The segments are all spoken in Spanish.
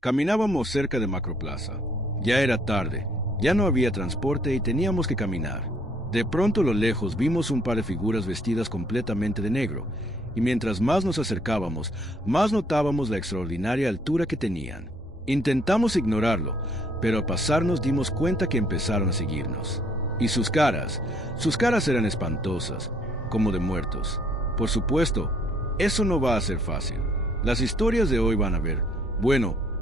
Caminábamos cerca de Macroplaza. Ya era tarde, ya no había transporte y teníamos que caminar. De pronto a lo lejos vimos un par de figuras vestidas completamente de negro, y mientras más nos acercábamos, más notábamos la extraordinaria altura que tenían. Intentamos ignorarlo, pero al pasar nos dimos cuenta que empezaron a seguirnos. Y sus caras eran espantosas, como de muertos. Por supuesto, eso no va a ser fácil. Las historias de hoy van a ver,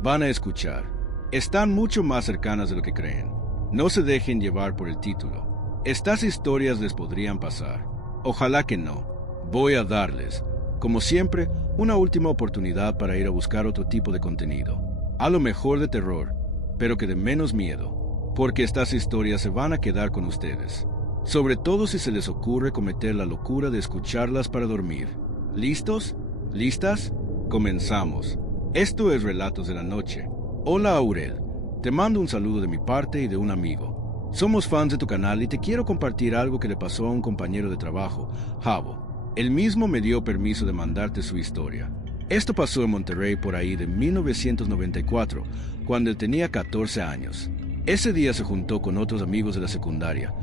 van a escuchar. Están mucho más cercanas de lo que creen. No se dejen llevar por el título. Estas historias les podrían pasar. Ojalá que no. Voy a darles, como siempre, una última oportunidad para ir a buscar otro tipo de contenido. A lo mejor de terror, pero que de menos miedo, porque estas historias se van a quedar con ustedes. Sobre todo si se les ocurre cometer la locura de escucharlas para dormir. ¿Listos? ¿Listas? Comenzamos. Esto es Relatos de la Noche. Hola Aurel, te mando un saludo de mi parte y de un amigo. Somos fans de tu canal y te quiero compartir algo que le pasó a un compañero de trabajo, Javo. Él mismo me dio permiso de mandarte su historia. Esto pasó en Monterrey por ahí de 1994, cuando él tenía 14 años. Ese día se juntó con otros amigos de la secundaria,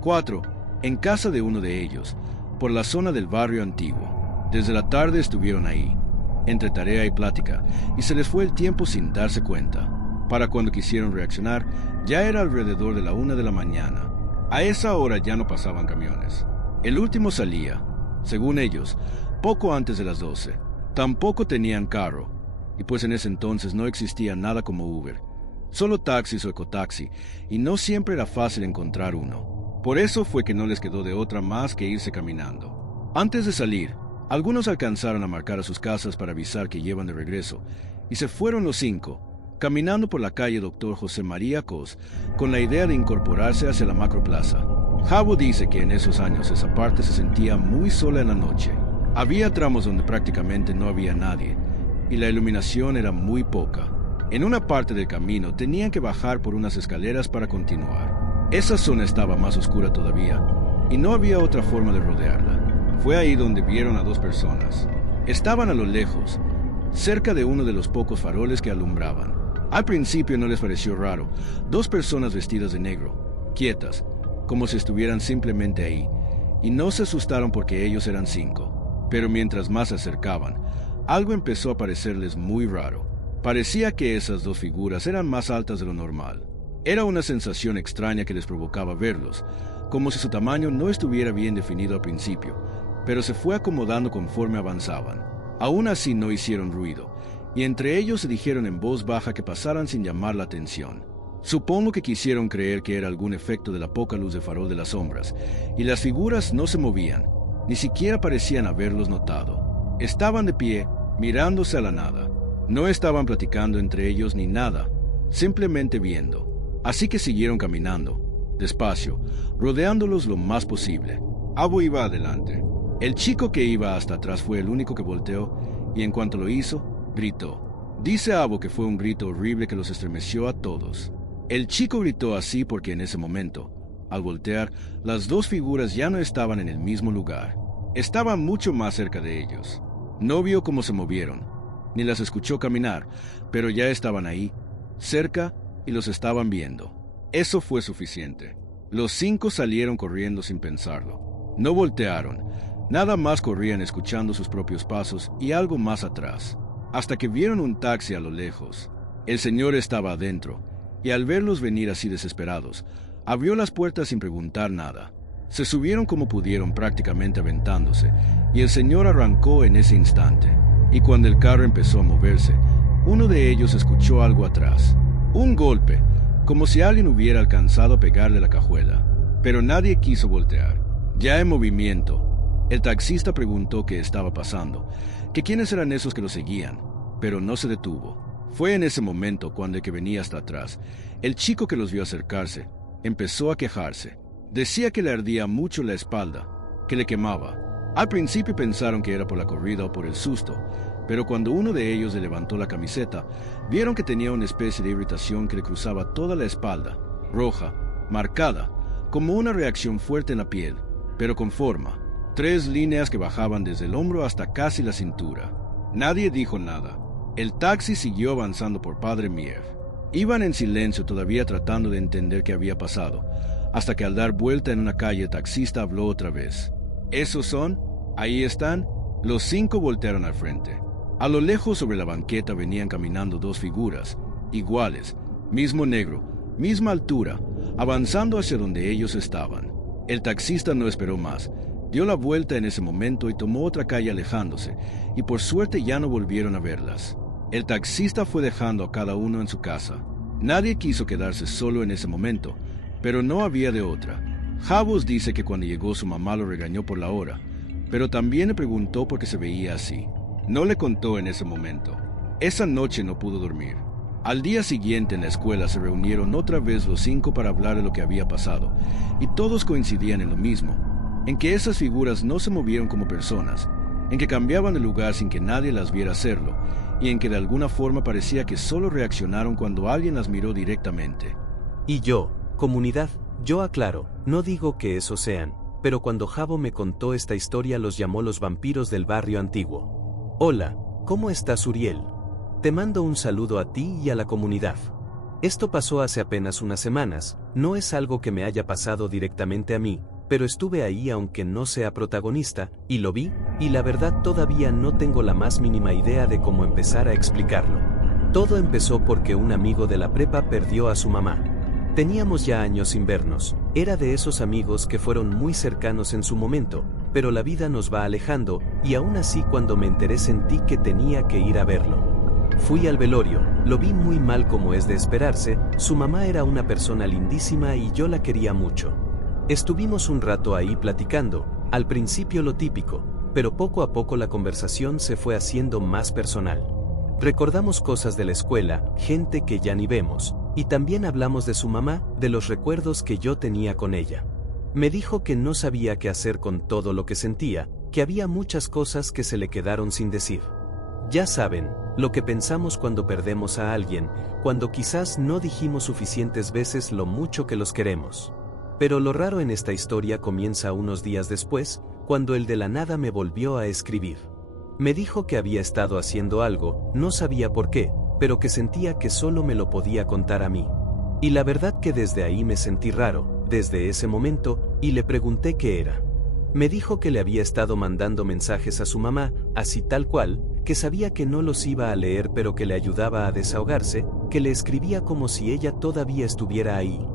4, en casa de uno de ellos, por la zona del barrio antiguo. Desde la tarde estuvieron ahí, entre tarea y plática, y se les fue el tiempo sin darse cuenta. Para cuando quisieron reaccionar, ya era alrededor de la 1 de la mañana. A esa hora ya no pasaban camiones. El último salía, según ellos, poco antes de las 12. Tampoco tenían carro, y pues en ese entonces no existía nada como Uber, solo taxis o ecotaxi, y no siempre era fácil encontrar uno. Por eso fue que no les quedó de otra más que irse caminando. Antes de salir, algunos alcanzaron a marcar a sus casas para avisar que llevan de regreso, y se fueron los 5, caminando por la calle Dr. José María Cos, con la idea de incorporarse hacia la Macroplaza. Javo dice que en esos años esa parte se sentía muy sola en la noche. Había tramos donde prácticamente no había nadie, y la iluminación era muy poca. En una parte del camino tenían que bajar por unas escaleras para continuar. Esa zona estaba más oscura todavía, y no había otra forma de rodearla. Fue ahí donde vieron a 2 personas. Estaban a lo lejos, cerca de uno de los pocos faroles que alumbraban. Al principio no les pareció raro, 2 personas vestidas de negro, quietas, como si estuvieran simplemente ahí, y no se asustaron porque ellos eran 5. Pero mientras más se acercaban, algo empezó a parecerles muy raro. Parecía que esas 2 figuras eran más altas de lo normal. Era una sensación extraña que les provocaba verlos, como si su tamaño no estuviera bien definido al principio, pero se fue acomodando conforme avanzaban. Aún así no hicieron ruido, y entre ellos se dijeron en voz baja que pasaran sin llamar la atención. Supongo que quisieron creer que era algún efecto de la poca luz de farol de las sombras, y las figuras no se movían, ni siquiera parecían haberlos notado. Estaban de pie, mirándose a la nada. No estaban platicando entre ellos ni nada, simplemente viendo. Así que siguieron caminando, despacio, rodeándolos lo más posible. Abo iba adelante. El chico que iba hasta atrás fue el único que volteó, y en cuanto lo hizo, gritó. Dice Abo que fue un grito horrible que los estremeció a todos. El chico gritó así porque en ese momento, al voltear, las 2 figuras ya no estaban en el mismo lugar. Estaban mucho más cerca de ellos. No vio cómo se movieron, ni las escuchó caminar, pero ya estaban ahí, cerca, y los estaban viendo. Eso fue suficiente. Los 5 salieron corriendo sin pensarlo. No voltearon, nada más corrían escuchando sus propios pasos y algo más atrás, hasta que vieron un taxi a lo lejos. El señor estaba adentro, y al verlos venir así desesperados, abrió las puertas sin preguntar nada. Se subieron como pudieron, prácticamente aventándose, y el señor arrancó en ese instante. Y cuando el carro empezó a moverse, uno de ellos escuchó algo atrás. Un golpe, como si alguien hubiera alcanzado a pegarle la cajuela. Pero nadie quiso voltear. Ya en movimiento, el taxista preguntó qué estaba pasando, que quiénes eran esos que lo seguían, pero no se detuvo. Fue en ese momento cuando el que venía hasta atrás, el chico que los vio acercarse, empezó a quejarse. Decía que le ardía mucho la espalda, que le quemaba. Al principio pensaron que era por la corrida o por el susto, pero cuando uno de ellos le levantó la camiseta, vieron que tenía una especie de irritación que le cruzaba toda la espalda, roja, marcada, como una reacción fuerte en la piel, pero con forma. 3 líneas que bajaban desde el hombro hasta casi la cintura. Nadie dijo nada. El taxi siguió avanzando por Padre Miev. Iban en silencio todavía tratando de entender qué había pasado, hasta que al dar vuelta en una calle el taxista habló otra vez. ¿Esos son? ¿Ahí están? Los 5 voltearon al frente. A lo lejos sobre la banqueta venían caminando 2 figuras, iguales, mismo negro, misma altura, avanzando hacia donde ellos estaban. El taxista no esperó más, dio la vuelta en ese momento y tomó otra calle alejándose, y por suerte ya no volvieron a verlas. El taxista fue dejando a cada uno en su casa. Nadie quiso quedarse solo en ese momento, pero no había de otra. Javos dice que cuando llegó su mamá lo regañó por la hora, pero también le preguntó por qué se veía así. No le contó en ese momento. Esa noche no pudo dormir. Al día siguiente en la escuela se reunieron otra vez los 5 para hablar de lo que había pasado, y todos coincidían en lo mismo, en que esas figuras no se movieron como personas, en que cambiaban de lugar sin que nadie las viera hacerlo, y en que de alguna forma parecía que solo reaccionaron cuando alguien las miró directamente. Y yo, comunidad, yo aclaro, no digo que esos sean, pero cuando Javo me contó esta historia los llamó los vampiros del barrio antiguo. Hola, ¿cómo estás, Uriel? Te mando un saludo a ti y a la comunidad. Esto pasó hace apenas unas semanas, no es algo que me haya pasado directamente a mí, pero estuve ahí aunque no sea protagonista, y lo vi, y la verdad todavía no tengo la más mínima idea de cómo empezar a explicarlo. Todo empezó porque un amigo de la prepa perdió a su mamá. Teníamos ya años sin vernos, era de esos amigos que fueron muy cercanos en su momento, pero la vida nos va alejando, y aún así cuando me enteré sentí que tenía que ir a verlo. Fui al velorio, lo vi muy mal como es de esperarse, su mamá era una persona lindísima y yo la quería mucho. Estuvimos un rato ahí platicando, al principio lo típico, pero poco a poco la conversación se fue haciendo más personal. Recordamos cosas de la escuela, gente que ya ni vemos, y también hablamos de su mamá, de los recuerdos que yo tenía con ella. Me dijo que no sabía qué hacer con todo lo que sentía, que había muchas cosas que se le quedaron sin decir. Ya saben, lo que pensamos cuando perdemos a alguien, cuando quizás no dijimos suficientes veces lo mucho que los queremos. Pero lo raro en esta historia comienza unos días después, cuando el de la nada me volvió a escribir. Me dijo que había estado haciendo algo, no sabía por qué, pero que sentía que solo me lo podía contar a mí. Y la verdad que desde ahí me sentí raro, desde ese momento, y le pregunté qué era. Me dijo que le había estado mandando mensajes a su mamá, así tal cual, que sabía que no los iba a leer pero que le ayudaba a desahogarse, que le escribía como si ella todavía estuviera ahí.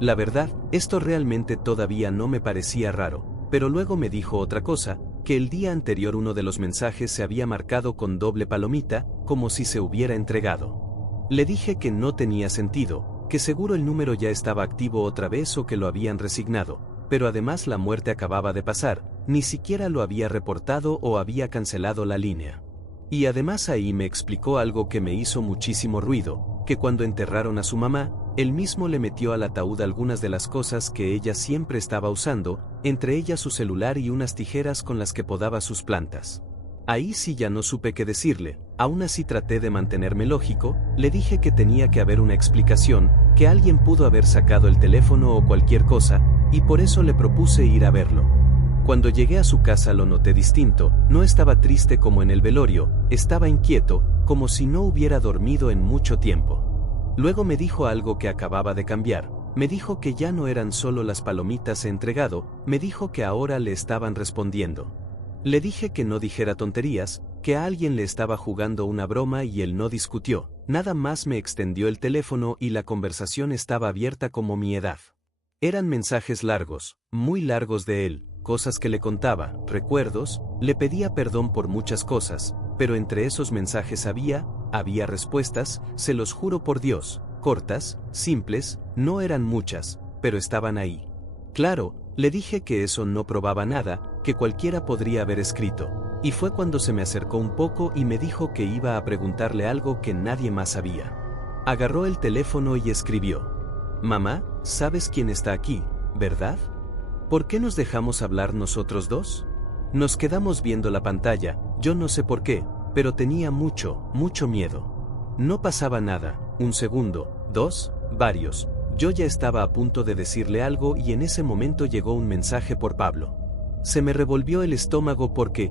La verdad, esto realmente todavía no me parecía raro, pero luego me dijo otra cosa, que el día anterior uno de los mensajes se había marcado con doble palomita, como si se hubiera entregado. Le dije que no tenía sentido, que seguro el número ya estaba activo otra vez o que lo habían resignado, pero además la muerte acababa de pasar, ni siquiera lo había reportado o había cancelado la línea. Y además ahí me explicó algo que me hizo muchísimo ruido, que cuando enterraron a su mamá, él mismo le metió al ataúd algunas de las cosas que ella siempre estaba usando, entre ellas su celular y unas tijeras con las que podaba sus plantas. Ahí sí ya no supe qué decirle, aún así traté de mantenerme lógico, le dije que tenía que haber una explicación, que alguien pudo haber sacado el teléfono o cualquier cosa, y por eso le propuse ir a verlo. Cuando llegué a su casa lo noté distinto, no estaba triste como en el velorio, estaba inquieto, como si no hubiera dormido en mucho tiempo. Luego me dijo algo que acababa de cambiar, me dijo que ya no eran solo las palomitas entregado, me dijo que ahora le estaban respondiendo. Le dije que no dijera tonterías, que a alguien le estaba jugando una broma y él no discutió, nada más me extendió el teléfono y la conversación estaba abierta como mi edad. Eran mensajes largos, muy largos de él, cosas que le contaba, recuerdos, le pedía perdón por muchas cosas, pero entre esos mensajes había respuestas, se los juro por Dios, cortas, simples, no eran muchas, pero estaban ahí. Claro, le dije que eso no probaba nada, que cualquiera podría haber escrito, y fue cuando se me acercó un poco y me dijo que iba a preguntarle algo que nadie más sabía. Agarró el teléfono y escribió: «Mamá, ¿sabes quién está aquí, verdad? ¿Por qué nos dejamos hablar nosotros dos?» Nos quedamos viendo la pantalla, yo no sé por qué, pero tenía mucho miedo. No pasaba nada, un segundo, dos, varios. Yo ya estaba a punto de decirle algo y en ese momento llegó un mensaje por Pablo. Se me revolvió el estómago porque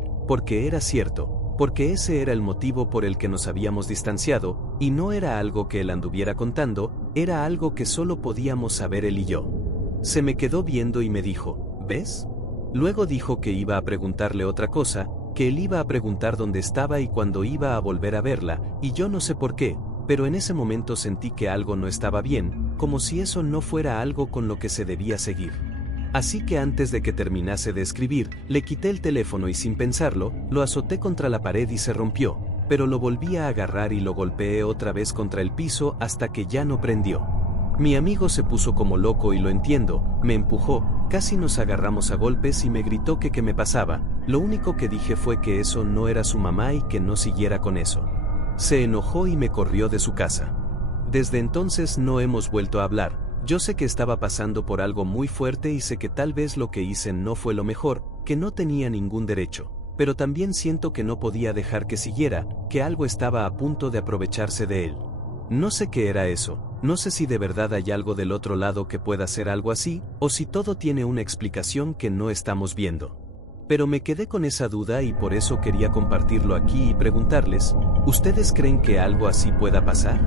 era cierto, porque ese era el motivo por el que nos habíamos distanciado, y no era algo que él anduviera contando, era algo que solo podíamos saber él y yo. Se me quedó viendo y me dijo, ¿ves? Luego dijo que iba a preguntarle otra cosa, que él iba a preguntar dónde estaba y cuándo iba a volver a verla, y yo no sé por qué, pero en ese momento sentí que algo no estaba bien, como si eso no fuera algo con lo que se debía seguir. Así que antes de que terminase de escribir, le quité el teléfono y sin pensarlo, lo azoté contra la pared y se rompió, pero lo volví a agarrar y lo golpeé otra vez contra el piso hasta que ya no prendió. Mi amigo se puso como loco y lo entiendo, me empujó, casi nos agarramos a golpes y me gritó que qué me pasaba. Lo único que dije fue que eso no era su mamá y que no siguiera con eso. Se enojó y me corrió de su casa. Desde entonces no hemos vuelto a hablar. Yo sé que estaba pasando por algo muy fuerte y sé que tal vez lo que hice no fue lo mejor, que no tenía ningún derecho, pero también siento que no podía dejar que siguiera, que algo estaba a punto de aprovecharse de él. No sé qué era eso, no sé si de verdad hay algo del otro lado que pueda ser algo así, o si todo tiene una explicación que no estamos viendo. Pero me quedé con esa duda y por eso quería compartirlo aquí y preguntarles, ¿ustedes creen que algo así pueda pasar?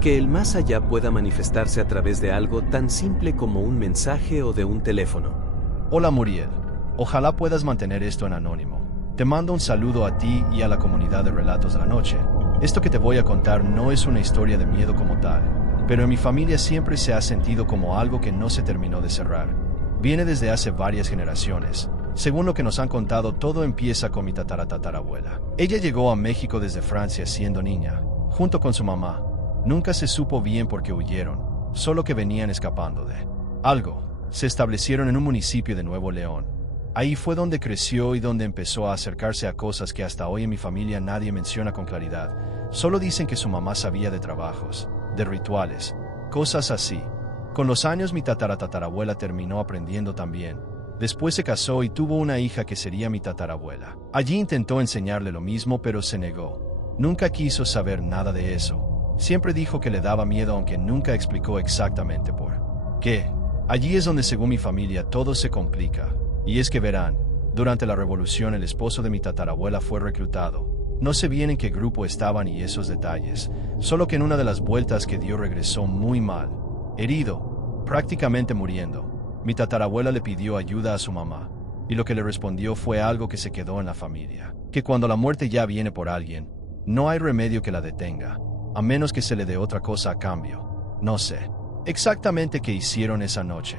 ¿Que el más allá pueda manifestarse a través de algo tan simple como un mensaje o de un teléfono? Hola Muriel, ojalá puedas mantener esto en anónimo. Te mando un saludo a ti y a la comunidad de Relatos de la Noche. Esto que te voy a contar no es una historia de miedo como tal, pero en mi familia siempre se ha sentido como algo que no se terminó de cerrar. Viene desde hace varias generaciones. Según lo que nos han contado, todo empieza con mi tatarabuela. Ella llegó a México desde Francia siendo niña, junto con su mamá. Nunca se supo bien por qué huyeron, solo que venían escapando de algo. Se establecieron en un municipio de Nuevo León. Ahí fue donde creció y donde empezó a acercarse a cosas que hasta hoy en mi familia nadie menciona con claridad. Solo dicen que su mamá sabía de trabajos, de rituales, cosas así. Con los años mi tatarabuela terminó aprendiendo también. Después se casó y tuvo una hija que sería mi tatarabuela. Allí intentó enseñarle lo mismo, pero se negó. Nunca quiso saber nada de eso. Siempre dijo que le daba miedo, aunque nunca explicó exactamente por qué. Allí es donde, según mi familia, todo se complica. Y es que verán, durante la revolución el esposo de mi tatarabuela fue reclutado. No sé bien en qué grupo estaban y esos detalles, solo que en una de las vueltas que dio regresó muy mal, herido, prácticamente muriendo. Mi tatarabuela le pidió ayuda a su mamá, y lo que le respondió fue algo que se quedó en la familia, que cuando la muerte ya viene por alguien, no hay remedio que la detenga, a menos que se le dé otra cosa a cambio. No sé exactamente qué hicieron esa noche.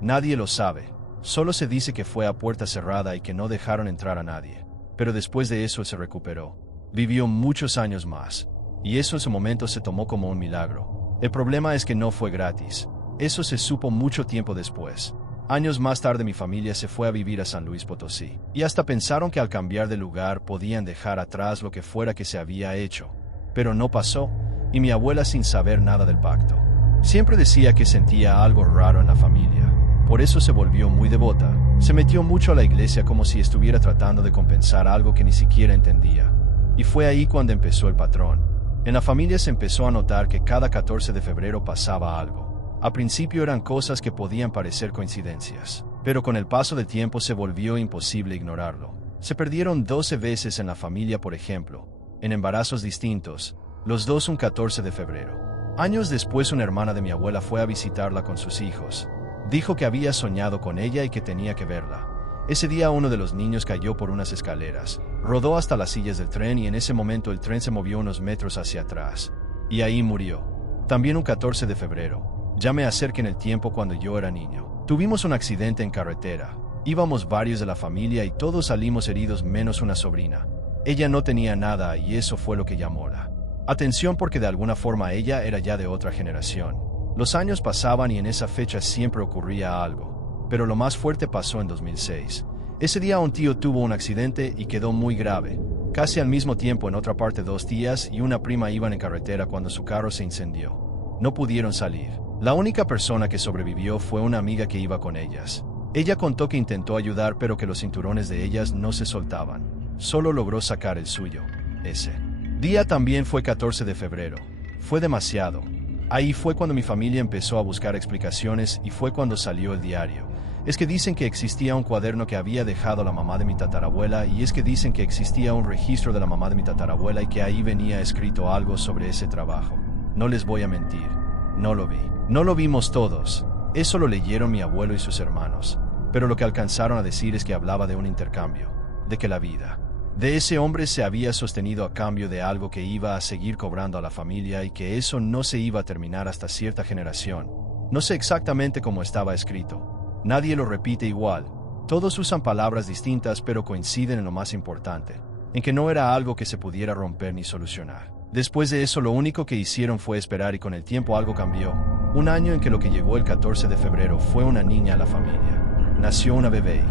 Nadie lo sabe. Solo se dice que fue a puerta cerrada y que no dejaron entrar a nadie. Pero después de eso se recuperó. Vivió muchos años más. Y eso en su momento se tomó como un milagro. El problema es que no fue gratis. Eso se supo mucho tiempo después. Años más tarde mi familia se fue a vivir a San Luis Potosí. Y hasta pensaron que al cambiar de lugar podían dejar atrás lo que fuera que se había hecho. Pero no pasó. Y mi abuela, sin saber nada del pacto, siempre decía que sentía algo raro en la familia. Por eso se volvió muy devota. Se metió mucho a la iglesia como si estuviera tratando de compensar algo que ni siquiera entendía. Y fue ahí cuando empezó el patrón. En la familia se empezó a notar que cada 14 de febrero pasaba algo. Al principio eran cosas que podían parecer coincidencias, pero con el paso del tiempo se volvió imposible ignorarlo. Se perdieron 12 veces en la familia, por ejemplo, en embarazos distintos, los dos un 14 de febrero. Años después una hermana de mi abuela fue a visitarla con sus hijos. Dijo que había soñado con ella y que tenía que verla. Ese día uno de los niños cayó por unas escaleras, rodó hasta las sillas del tren y en ese momento el tren se movió unos metros hacia atrás. Y ahí murió. También un 14 de febrero. Ya me acerqué en el tiempo cuando yo era niño. Tuvimos un accidente en carretera. Íbamos varios de la familia y todos salimos heridos menos una sobrina. Ella no tenía nada y eso fue lo que llamó la atención porque de alguna forma ella era ya de otra generación. Los años pasaban y en esa fecha siempre ocurría algo. Pero lo más fuerte pasó en 2006. Ese día un tío tuvo un accidente y quedó muy grave. Casi al mismo tiempo en otra parte 2 tías y una prima iban en carretera cuando su carro se incendió. No pudieron salir. La única persona que sobrevivió fue una amiga que iba con ellas. Ella contó que intentó ayudar pero que los cinturones de ellas no se soltaban. Solo logró sacar el suyo. Ese día también fue 14 de febrero. Fue demasiado. Ahí fue cuando mi familia empezó a buscar explicaciones y fue cuando salió el diario. Es que dicen que existía un cuaderno que había dejado la mamá de mi tatarabuela, y es que dicen que existía un registro de la mamá de mi tatarabuela y que ahí venía escrito algo sobre ese trabajo. No les voy a mentir, no lo vi. No lo vimos todos. Eso lo leyeron mi abuelo y sus hermanos. Pero lo que alcanzaron a decir es que hablaba de un intercambio, de que la vida de ese hombre se había sostenido a cambio de algo que iba a seguir cobrando a la familia y que eso no se iba a terminar hasta cierta generación. No sé exactamente cómo estaba escrito. Nadie lo repite igual. Todos usan palabras distintas, pero coinciden en lo más importante, en que no era algo que se pudiera romper ni solucionar. Después de eso, lo único que hicieron fue esperar, y con el tiempo algo cambió. Un año en que lo que llegó el 14 de febrero fue una niña a la familia. Nació una bebé.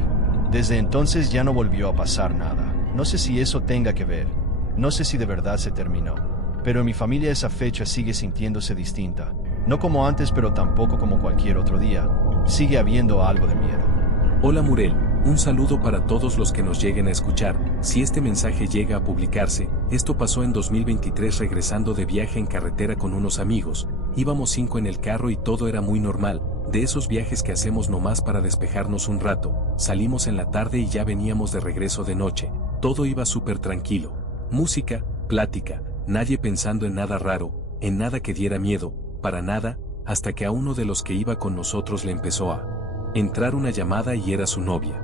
Desde entonces ya no volvió a pasar nada. No sé si eso tenga que ver. No sé si de verdad se terminó. Pero en mi familia esa fecha sigue sintiéndose distinta. No como antes, pero tampoco como cualquier otro día. Sigue habiendo algo de miedo. Hola Murel, un saludo para todos los que nos lleguen a escuchar. Si este mensaje llega a publicarse, esto pasó en 2023 regresando de viaje en carretera con unos amigos. Íbamos 5 en el carro y todo era muy normal, de esos viajes que hacemos nomás para despejarnos un rato. Salimos en la tarde y ya veníamos de regreso de noche. Todo iba súper tranquilo. Música, plática, nadie pensando en nada raro, en nada que diera miedo, para nada, hasta que a uno de los que iba con nosotros le empezó a entrar una llamada y era su novia.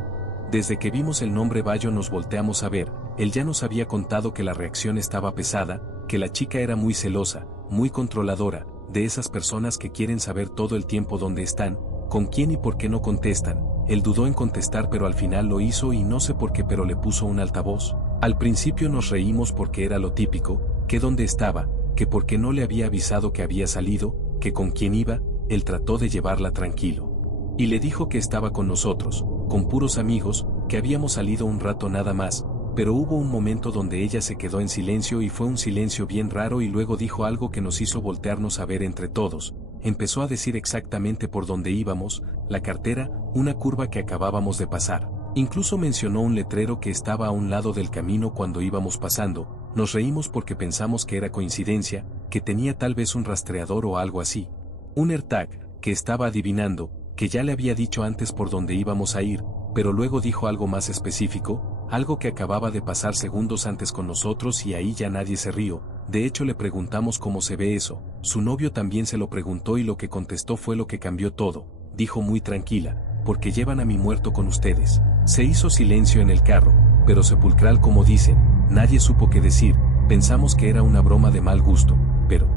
Desde que vimos el nombre Bayo nos volteamos a ver. Él ya nos había contado que la reacción estaba pesada, que la chica era muy celosa, muy controladora, de esas personas que quieren saber todo el tiempo dónde están, con quién y por qué no contestan. Él dudó en contestar, pero al final lo hizo y no sé por qué, pero le puso un altavoz. Al principio nos reímos porque era lo típico, que dónde estaba, que por qué no le había avisado que había salido, que con quién iba. Él trató de llevarla tranquilo. Y le dijo que estaba con nosotros, con puros amigos, que habíamos salido un rato nada más, pero hubo un momento donde ella se quedó en silencio y fue un silencio bien raro y luego dijo algo que nos hizo voltearnos a ver entre todos. Empezó a decir exactamente por dónde íbamos, la cartera, una curva que acabábamos de pasar. Incluso mencionó un letrero que estaba a un lado del camino cuando íbamos pasando. Nos reímos porque pensamos que era coincidencia, que tenía tal vez un rastreador o algo así. Un AirTag, que estaba adivinando, que ya le había dicho antes por dónde íbamos a ir, pero luego dijo algo más específico, algo que acababa de pasar segundos antes con nosotros y ahí ya nadie se rió. De hecho le preguntamos cómo se ve eso, su novio también se lo preguntó y lo que contestó fue lo que cambió todo. Dijo muy tranquila, porque llevan a mi muerto con ustedes. Se hizo silencio en el carro, pero sepulcral como dicen, nadie supo qué decir, pensamos que era una broma de mal gusto, pero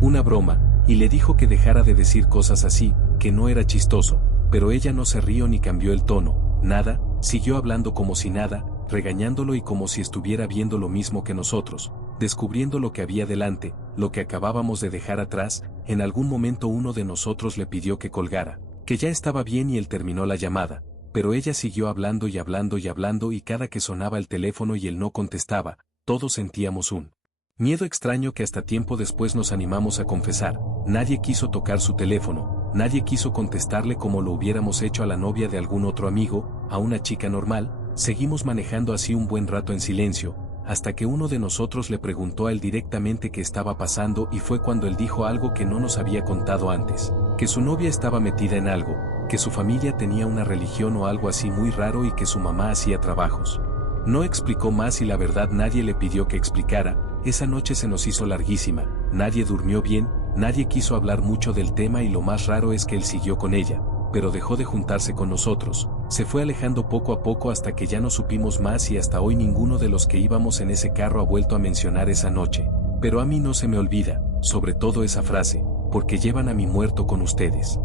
una broma, y le dijo que dejara de decir cosas así, que no era chistoso, pero ella no se rió ni cambió el tono, nada, siguió hablando como si nada, regañándolo y como si estuviera viendo lo mismo que nosotros, descubriendo lo que había delante, lo que acabábamos de dejar atrás. En algún momento uno de nosotros le pidió que colgara, que ya estaba bien y él terminó la llamada, pero ella siguió hablando y hablando y hablando y cada que sonaba el teléfono y él no contestaba, todos sentíamos un miedo extraño que hasta tiempo después nos animamos a confesar. Nadie quiso tocar su teléfono, nadie quiso contestarle como lo hubiéramos hecho a la novia de algún otro amigo, a una chica normal. Seguimos manejando así un buen rato en silencio, hasta que uno de nosotros le preguntó a él directamente qué estaba pasando y fue cuando él dijo algo que no nos había contado antes, que su novia estaba metida en algo, que su familia tenía una religión o algo así muy raro y que su mamá hacía trabajos. No explicó más y la verdad nadie le pidió que explicara. Esa noche se nos hizo larguísima, nadie durmió bien, nadie quiso hablar mucho del tema y lo más raro es que él siguió con ella, pero dejó de juntarse con nosotros, se fue alejando poco a poco hasta que ya no supimos más y hasta hoy ninguno de los que íbamos en ese carro ha vuelto a mencionar esa noche. Pero a mí no se me olvida, sobre todo esa frase, porque llevan a mi muerto con ustedes.